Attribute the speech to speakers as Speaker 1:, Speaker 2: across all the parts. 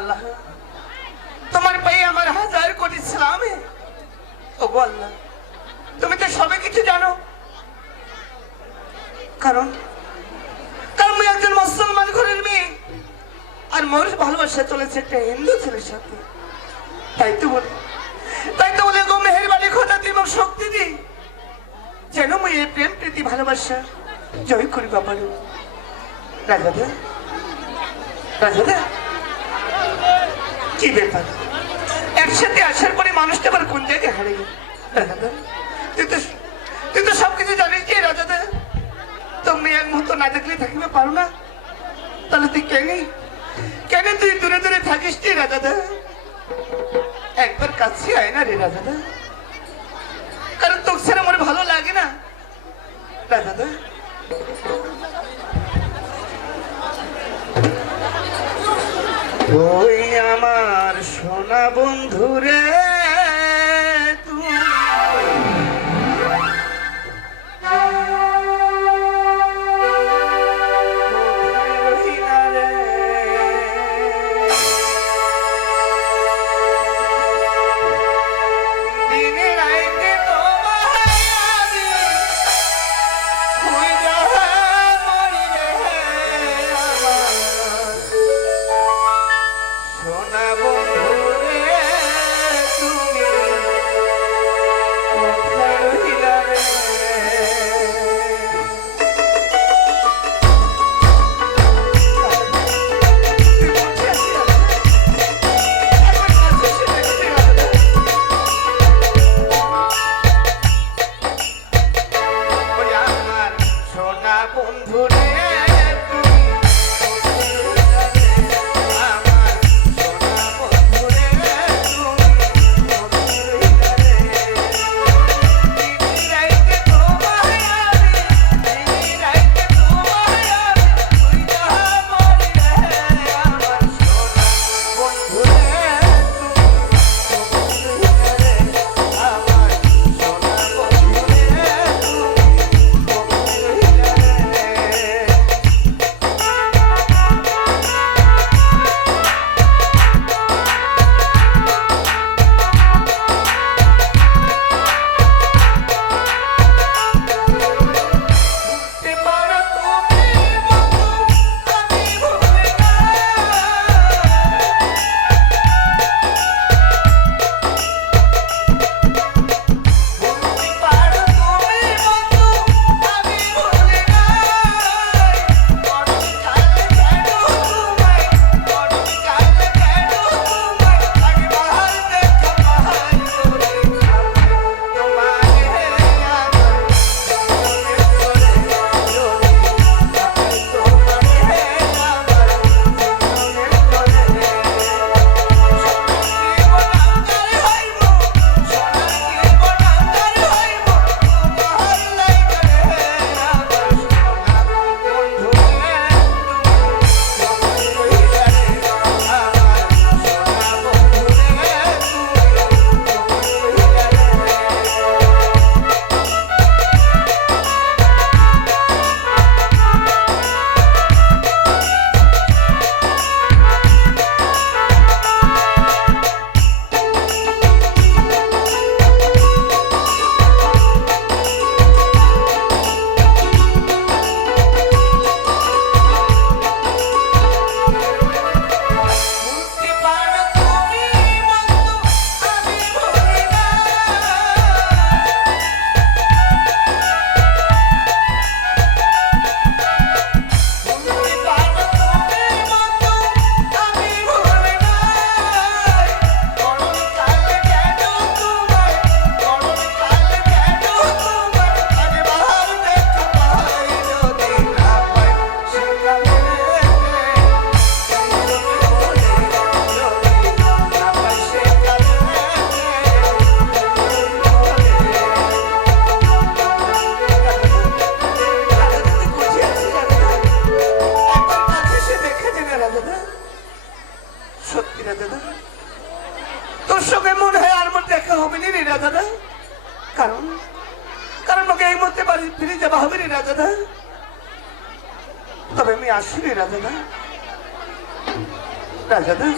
Speaker 1: আল্লাহ। তোমার পায়ে আমার হাজার কোটি সালামে ও গো আল্লাহ, তুমি তো সবে কিছু জানো। কারণ কারণ আমি একজন মুসলমান ঘরের মেয়ে। আর মোর ভালোবাসা চলেছে একটা হিন্দু ছেলের সাথে। তাই তো বলে, তাই তো বলে গো মেহেরবানি খোদা তুই এবং শক্তি দি যেন মুই এই প্রেম, প্রীতি, ভালোবাসা জয় করি বাবারু। রাজাদা রাজাদা কি ব্যাপার? একসাথে আসার পরে মানুষটা আবার কোন জায়গায় হারিয়ে গেল? তুই তো তুই তো সবকিছু জানিস যে রাজাদা তুমি এক মুহূর্ত না দেখলে থাকিবে পারো না? তাহলে তুই কেন কেন তুই দূরে দূরে থাকিস রে রাজাদা? একবার কাছে আয় না রে রাজাদা। কারণ তোর ছাড়া আমার ভালো লাগে না। রাজাদা ওই আমার সোনা বন্ধু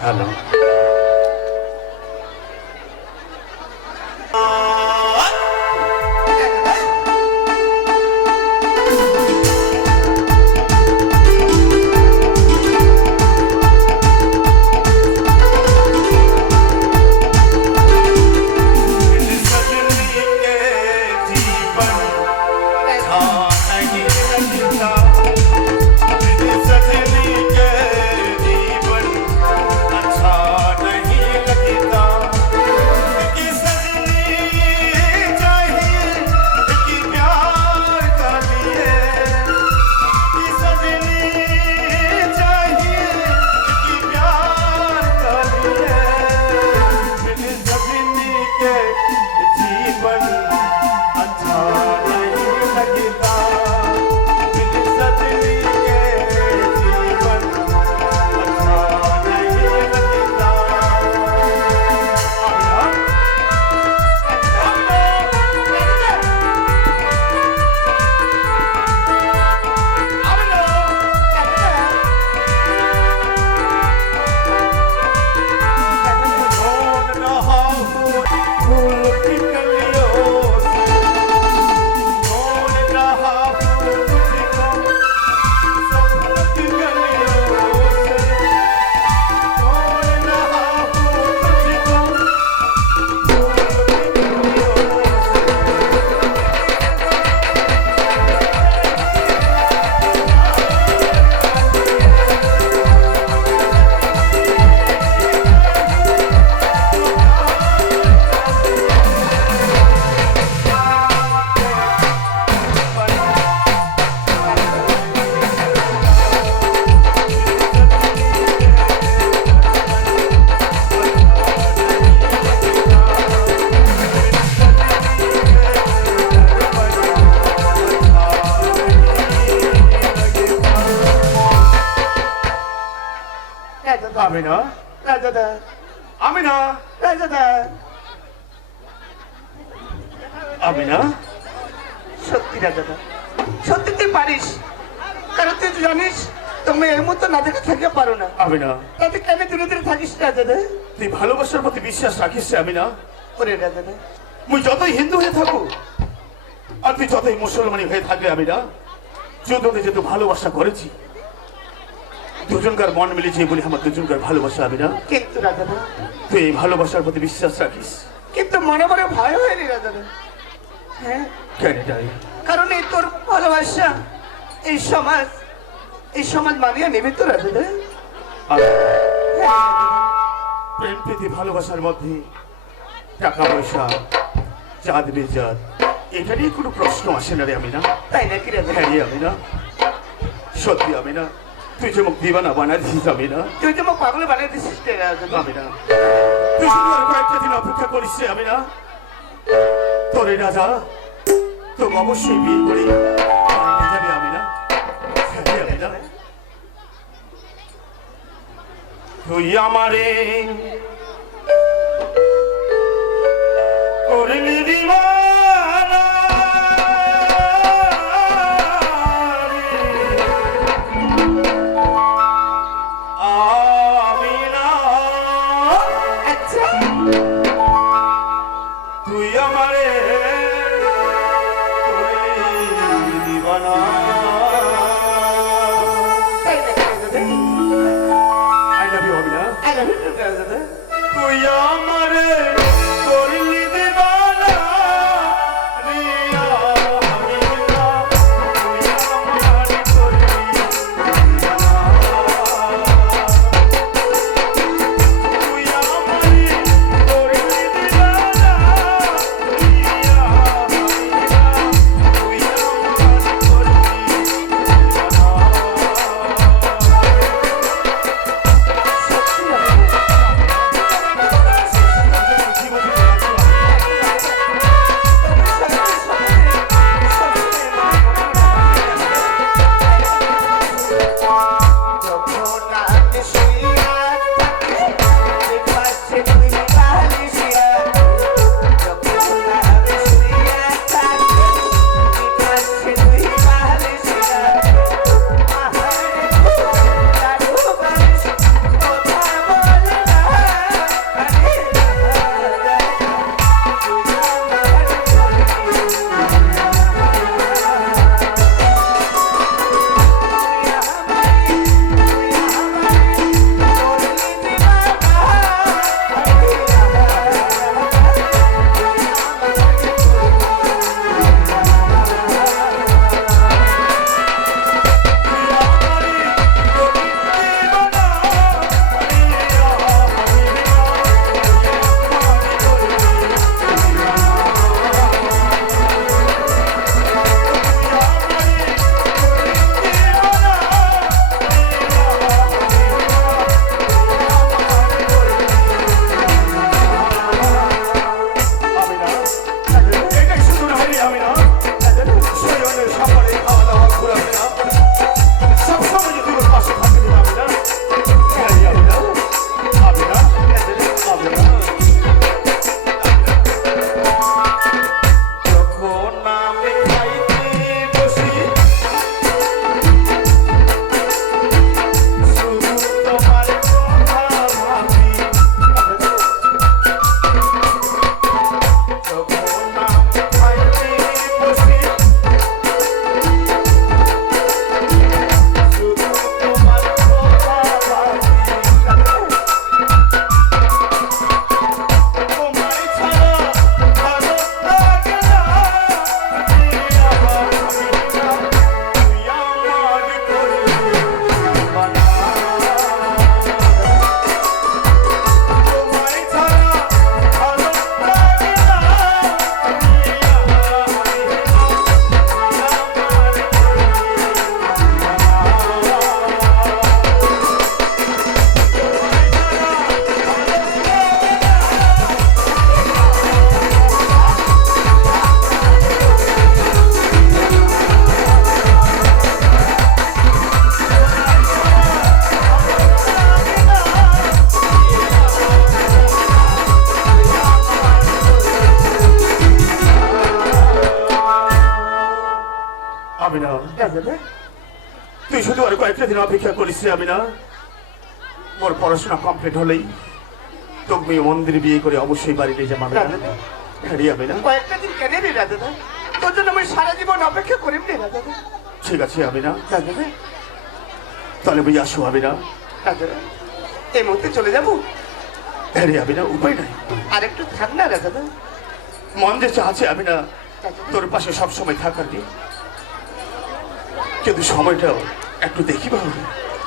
Speaker 1: রাজাদা
Speaker 2: হ্যালো
Speaker 1: রাজাদা
Speaker 2: আমি
Speaker 1: রাজাদা
Speaker 2: আমি
Speaker 1: রাজাদা
Speaker 2: আমি
Speaker 1: সত্যি রাজাদা সত্যি তুই পারিস। কারণ তুই জানিস তুমি এই মুহূর্তে না দেখে থাকতে পারো না।
Speaker 2: আমি
Speaker 1: তাতে কেন দূরে দূরে থাকিস রাজাদা
Speaker 2: তুই ভালোবাসার প্রতি বিশ্বাস রাখিস
Speaker 1: ওরে রাজাদা
Speaker 2: মুই যতই হিন্দু হয়ে থাকো আর তুই যতই মুসলমানি হয়ে যেহেতু ভালোবাসা করেছি দুজনকার মন মিলেছে বলে আমার দুজনকার ভালোবাসা আমি না।
Speaker 1: কিন্তু রাজাদা
Speaker 2: তুই এই ভালোবাসার প্রতি বিশ্বাস রাখিস।
Speaker 1: কিন্তু মনে মনে ভয় হয়নি রাজাদা হ্যাঁ।
Speaker 2: কেন এটাই
Speaker 1: কারণ এই তোর ভালোবাসা এই সমাজ এই সমাজ মানিয়ে নেবে তো রাজাদা হ্যাঁ।
Speaker 2: প্রেম প্রীতি ভালোবাসার মধ্যে টাকা পয়সা জাত বেজাত এটা নিয়ে কোনো প্রশ্ন আসে না রে আমি না।
Speaker 1: তাই নাকি
Speaker 2: হ্যাঁ রে আমি না। সত্যি আমি না। তুই যে মুখ দিবানা বানা দিস আমি না?
Speaker 1: তুই তো মোক পাগল বানিয়ে দিছিস রে রাজাদা
Speaker 2: আমি না। তুই শুধু আর কয়েকটা দিন অপেক্ষা করিস রে আমি না। তোরে রাজা তোকে অবশ্যই বিয়ে করি। যাবি আমি না। আমি না। তুই আমারে করলি দিওয়ানা অপেক্ষা করেছি আমি না। মোর পড়াশোনা কমপ্লিট হলেই তুমি মন্দিরে বিয়ে করে অবশ্যই বাড়িতে যাব আমি না হ্যাঁ আমি না।
Speaker 1: কয়েকটা দিন কেন রে রাজাদা তোর জন্য আমি সারা জীবন অপেক্ষা করিম রে রাজাদা
Speaker 2: ঠিক আছে আমি না।
Speaker 1: রাজাদা
Speaker 2: তাহলে ভাই আসো আমি না।
Speaker 1: রাজাদা এই মুহূর্তে চলে যাব?
Speaker 2: হ্যাঁ আমি না উপায় নাই।
Speaker 1: আর একটু থাক না রাজাদা
Speaker 2: মন যে চাচ্ছে আমি না তোর পাশে সবসময় থাকার নি কিন্তু সময়টাও একটু দেখি বাবু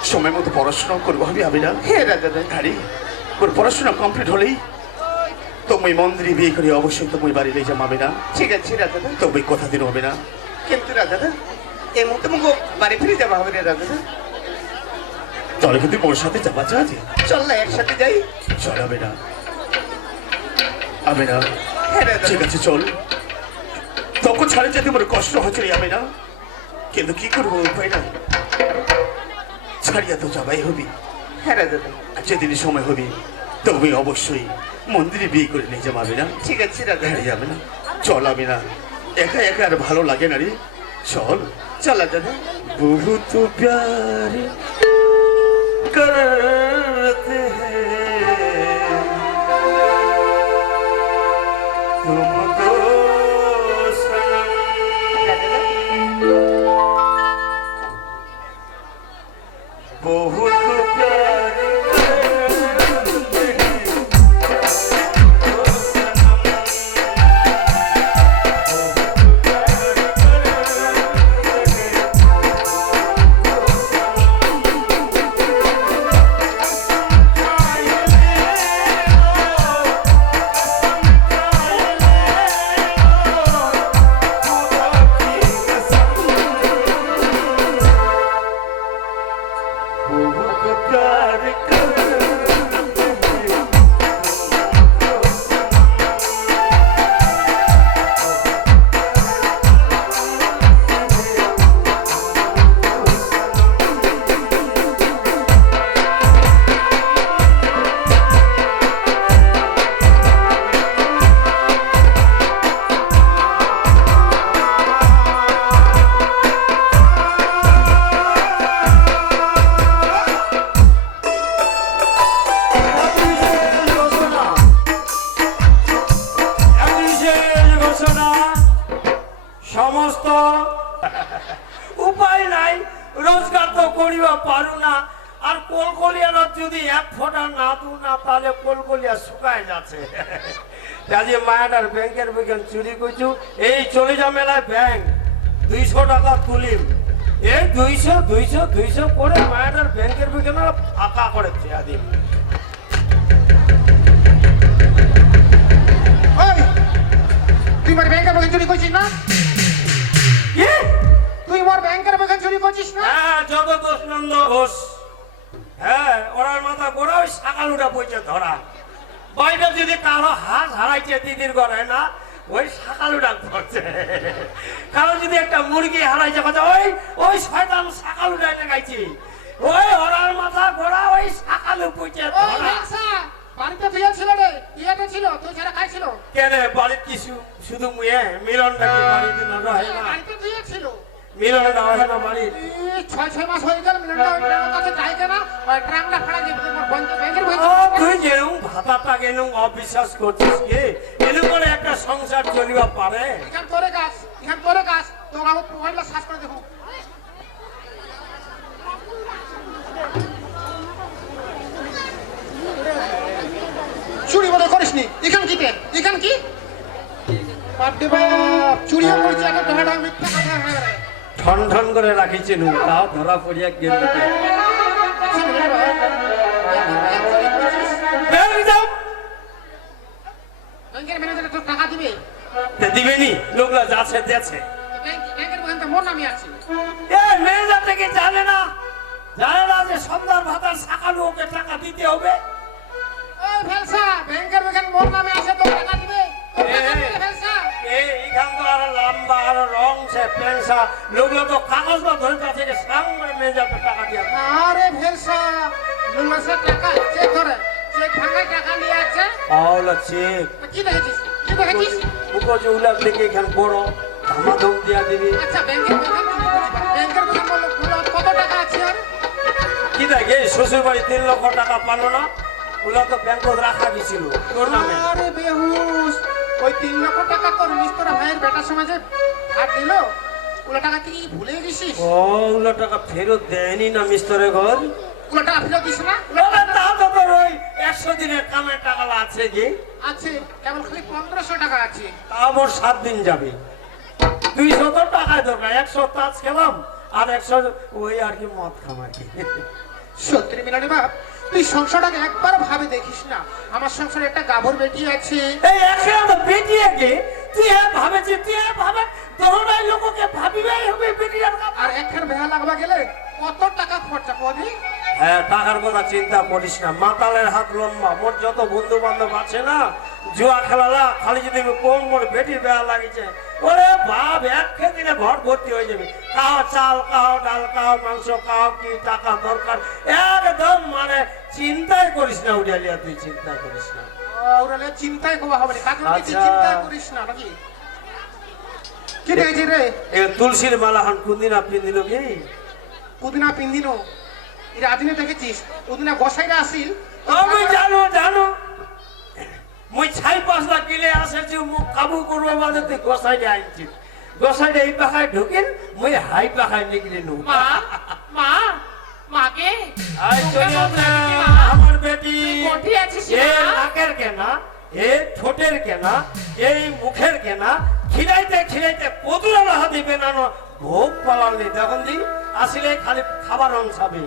Speaker 2: সময় মতো পড়াশোনা করব আমি আমি না।
Speaker 1: হে রাজাদা
Speaker 2: গাড়ি ওর পড়াশোনা কমপ্লিট হলেই তুমি মন্দিরে বিয়ে করে অবশ্যই তুমি বাড়ি নিয়ে যাবে না।
Speaker 1: ঠিক আছে রাজাদা
Speaker 2: তবে কথা দিন হবে না।
Speaker 1: কিন্তু রাজাদা এই মুহূর্তে মুখো বাড়ি ফিরে যাওয়া হবে রে রাজাদা
Speaker 2: তাহলে কিন্তু ওর সাথে যাবা চাচ্ছি
Speaker 1: চল না একসাথে যাই।
Speaker 2: চল হবে না। আমি না।
Speaker 1: হ্যাঁ
Speaker 2: ঠিক আছে চল। তখন ছাড়ে যেতে আমার কষ্ট হচ্ছে আমি না। কিন্তু কি করব উপায় নাই। ছাড়িয়া তো যাবাই হবি।
Speaker 1: হ্যাঁ
Speaker 2: যেদিন সময় হবি তুমি অবশ্যই মন্দিরে বিয়ে করে নিয়ে যাবে না?
Speaker 1: ঠিক আছে
Speaker 2: রাজা যাবে না? চল আমি না। একা একা আর ভালো লাগে না রে। চল
Speaker 1: চালা
Speaker 2: রাজা বহুত প্যার করতে হ্যাঁ God,
Speaker 3: God, good. সমস্ত উপায় নাই, রোজগার তো করিবা পারু না। আর কলকলিয়ার যদি এক ফোঁটা না দু না, তাহলে কলকলিয়া শুকায় যাচ্ছে। কাজে মায়াটার ব্যাংকের বিজ্ঞান চুরি করছু এই চলে যা মেলায় ব্যাংক, দুইশো টাকা তুলিম। এই দুইশো দুইশো দুইশো করে মায়াটার ব্যাংকের বিজ্ঞান ফাঁকা করে
Speaker 4: ওই তুই মোর ব্যাংকের বইখান চুরি করছিস না? তুই মোর ব্যাংকের বইখান চুরি করছিস না?
Speaker 3: হ্যাঁ যত দোষ নন্দ ঘোষ। হ্যাঁ ওরার মাথা গোড়া ওই সাকালুটা বইছে ধরা। বাইরে যদি কারও হাত হারাইছে দিদির ঘরে না ওই সাকালুটা ধরছে কারও যদি একটা মুরগি হারাইছে কথা ওই ওই শয়তান সাকালুটা দেখাইছি ওই ওরার মাথা গোড়া ওই সাকালু
Speaker 4: ওই
Speaker 3: ধরা।
Speaker 4: বাড়িতে ছিল রে ইয়েতে ছিল তুই ছাড়া খাইছিল।
Speaker 3: কেন বাড়ির কিছু? শুধু মুয়ে মিলনটা কি বাড়িতে না রহে
Speaker 4: বাড়িতে ছিল। ছয় ছয় মাস হয়ে গেল মিলনটা ওই কাছে যাই কেনা। ওই ট্রামটা ফাড়া দিয়ে তুই ব্যাংকের
Speaker 3: যেরকম ভাতাটা গেলুম অবিশ্বাস করছিস কি? করে একটা সংসার চলিবা পারে?
Speaker 4: এখান তোরে গাছ এখান তোরে গাছ। তোর আমার সার্চ করে দেখো চুরি বোধ করিসনি এখান কি তেল এখান কি বাপরে একটা মিথ্যা কথা হয়ে
Speaker 3: ঠন ঠন করে রাখিছিল তাও ধরা পড়িয়া গেল
Speaker 4: টাকা দিবে।
Speaker 3: দিবেনি। লোকরা যাচ্ছে যাচ্ছে।
Speaker 4: ব্যাংক- ব্যাংকের ওখানে মোর নামে আছে।
Speaker 3: এ মেয়েরা থেকে জানে না। জানে না যে সন্ধ্যার ভাতার সাকালু ওকে টাকা দিতে হবে।
Speaker 4: ব্যাংকের মোর নামে আছে তোর টাকা দিবে।
Speaker 3: লম্বা আর রং সে পেনসা লোকগুলো তো কাগজ বা ধরে তার থেকে সামনে মেয়ে যাবে টাকা দিয়ে
Speaker 4: আরে ভেলসা মাসে টাকা চেক করে চেক ভাঙায় টাকা নিয়ে আছে।
Speaker 3: আওলা চেক
Speaker 4: কি দেখেছিস? কি দেখেছিস?
Speaker 3: উপজে উলাপ থেকে এখান বড় ধামা ধম দিয়া দিবি।
Speaker 4: আচ্ছা ব্যাংকের কথা ব্যাংকের কথা বলো কত টাকা আছে?
Speaker 3: আর কি দেখে শ্বশুর বাড়ি তিন লক্ষ টাকা পালো না। ওগুলো তো ব্যাংকত রাখা গেছিল তোর
Speaker 4: আরে বেহুশ ওই তিন লক্ষ টাকা তোর মিস্তর ভাইয়ের বেটার সময় যে হাত দিল? ওগুলো টাকা তুই কি ভুলে গেছিস?
Speaker 3: ও ওগুলো টাকা ফেরত দেয়নি না মিস্তরের ঘর?
Speaker 4: ওগুলো টাকা ফেরত দিস না?
Speaker 3: তা তো তোর ওই একশো দিনের কামের টাকা আছে কি?
Speaker 4: আছে কেবল খালি পনেরোশো টাকা আছে।
Speaker 3: তা মোর সাত দিন যাবে। দুইশো তো টাকায় দরকার একশো তাজ খেলাম আর একশো ওই আর কি মদ খাম আর কি।
Speaker 4: সত্যি মিলনে বাপ তুই সংসারটাকে একবার ভাবে দেখিস না। আমার সংসারে একটা গাভর বেটি আছে।
Speaker 3: এই একে তো বেটিয়ে গে তুই হ্যাঁ যে তুই হ্যাঁ ভাবে? দহনায় লোককে ভাবিবাই হবে বেটি
Speaker 4: আর একখান বেহা লাগবা গেলে কত টাকা খরচা করবি
Speaker 3: হ্যাঁ টাকার কথা চিন্তা করিস না। মাতালের হাত লম্বা মোর যত বন্ধু বান্ধব আছে না জুয়া খেলালা খালি যদি কোন মোর বেটির বেড়া লাগিছে ওরে বাপ এক দিনে ঘর ভর্তি হয়ে যাবে। কাহ চাল কাহ ডাল কাহ মাংস কাহ কি টাকা দরকার একদম মানে চিন্তাই করিস না উঠালিয়া তুই চিন্তা করিস না।
Speaker 4: ওরা চিন্তাই কবা হবে না।
Speaker 3: আচ্ছা।
Speaker 4: চিন্তা করিস না নাকি? কি রে?
Speaker 3: এ তুলসীর মালা হান কোনদিন আপনি দিল কি?
Speaker 4: পুদিনা পিন্দিনো এর আদিনে দেখেছিস? পুদিনা গোসাইরা আসিল।
Speaker 3: আমি জানো জানো। মুই ছাই পাঁচলা কিলে আসেছি মুখ কাবু করব তুই গোসাইডে আনছি গোসাইডে এই পাখায় ঢুকিন মুই হাই পাখায় নিগলি নু
Speaker 5: মা মা মাকে।
Speaker 3: আই চলে? আমার বেটি।
Speaker 5: কোঠি আছিস
Speaker 3: এ নাকের কেনা এ ঠোঁটের কেনা এই মুখের কেনা খিলাইতে খিলাইতে পদুরা হাতে বেনানো ভোগ পালালি দেখুন দি আসলে খালি খাবার অংশাবে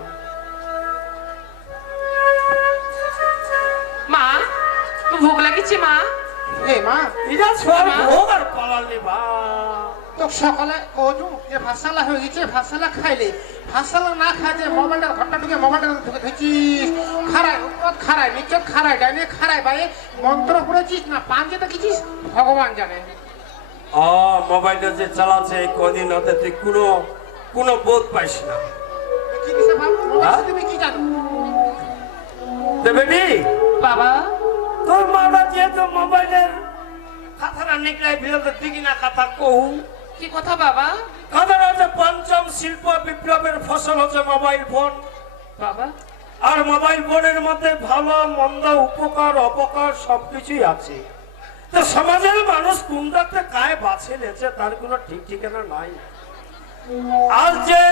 Speaker 5: ভোগ লাগিছে মা।
Speaker 4: এ মা
Speaker 3: এটা সব? ভোগ আর পালালি বা।
Speaker 4: তো সকালে কজু যে ভাসালা হয়ে গেছে ভাসালা খাইলে ভাসালা না খাই যে মোবাইলটা ঘরটা ঢুকে মোবাইলটা ঢুকে ধুছিস খারায় উপর খারায় নিচে খারায় ডাইনে খারায় বাইরে মন্ত্র পড়েছিস না পাঞ্জে দেখেছিস ভগবান জানে।
Speaker 3: ও মোবাইলটা যে চালাচ্ছে এই কদিন হতে তুই কোনো কোনো বোধ পাইস না।
Speaker 4: কি দিছে বাপ
Speaker 3: হ্যাঁ?
Speaker 4: তুমি কি জানো
Speaker 3: বেটি
Speaker 5: বাবা।
Speaker 3: তোর মাটা যেহেতু মোবাইলের কথাটা নিকলাই ফিরে দিকি না কথা কহু।
Speaker 5: কি কথা বাবা?
Speaker 3: কথাটা হচ্ছে পঞ্চম শিল্প বিপ্লবের ফসল হচ্ছে মোবাইল ফোন।
Speaker 5: বাবা?
Speaker 3: আর মোবাইল ফোনের মধ্যে ভালো মন্দ উপকার অপকার সবকিছুই আছে। তো সমাজের মানুষ কোনটাতে কায় বাছে নেছে তার কোনো ঠিক ঠিকানা নাই। আজ যে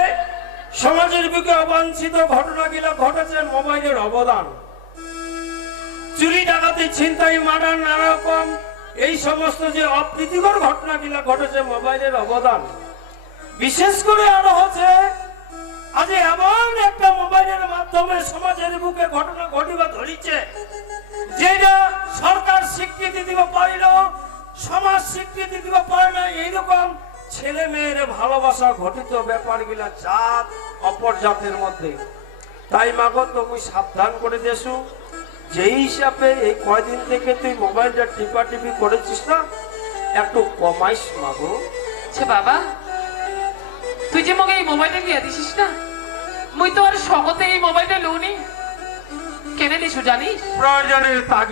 Speaker 3: সমাজের বুকে অবাঞ্ছিত ঘটনাগুলো ঘটেছে মোবাইলের অবদান চুরি ডাকাতি, ছিনতাই, মার্ডার, নানা রকম। এই সমস্ত যে অপ্রীতিকর ঘটনাগুলো ঘটেছে মোবাইলের অবদান। বিশেষ করে আরও হচ্ছে, আজ এমন একটা মোবাইলের মাধ্যমে সমাজের বুকে ঘটনা ঘটিবা ধরিছে, যেটা সরকার স্বীকৃতি দিব পারিল, সমাজ স্বীকৃতি দিব পারে না এইরকম ছেলে মেয়ের ভালোবাসা ঘটিত ব্যাপারগুলা জাত অপর জাতের মধ্যে। তাই মাগো, তুমি সাবধান করে দেশু। যেই হিসাবে এই কয়দিন থেকে তুই মোবাইলটা টিপা টিপি করেছিস না একটু কমাইস মাগো
Speaker 5: আচ্ছা বাবা তুই যে মগে এই মোবাইলটা নিয়ে দিছিস না মুই তো আর শকতে এই মোবাইলটা লুনি। কেনে দিছু জানিস?
Speaker 3: প্রয়োজনের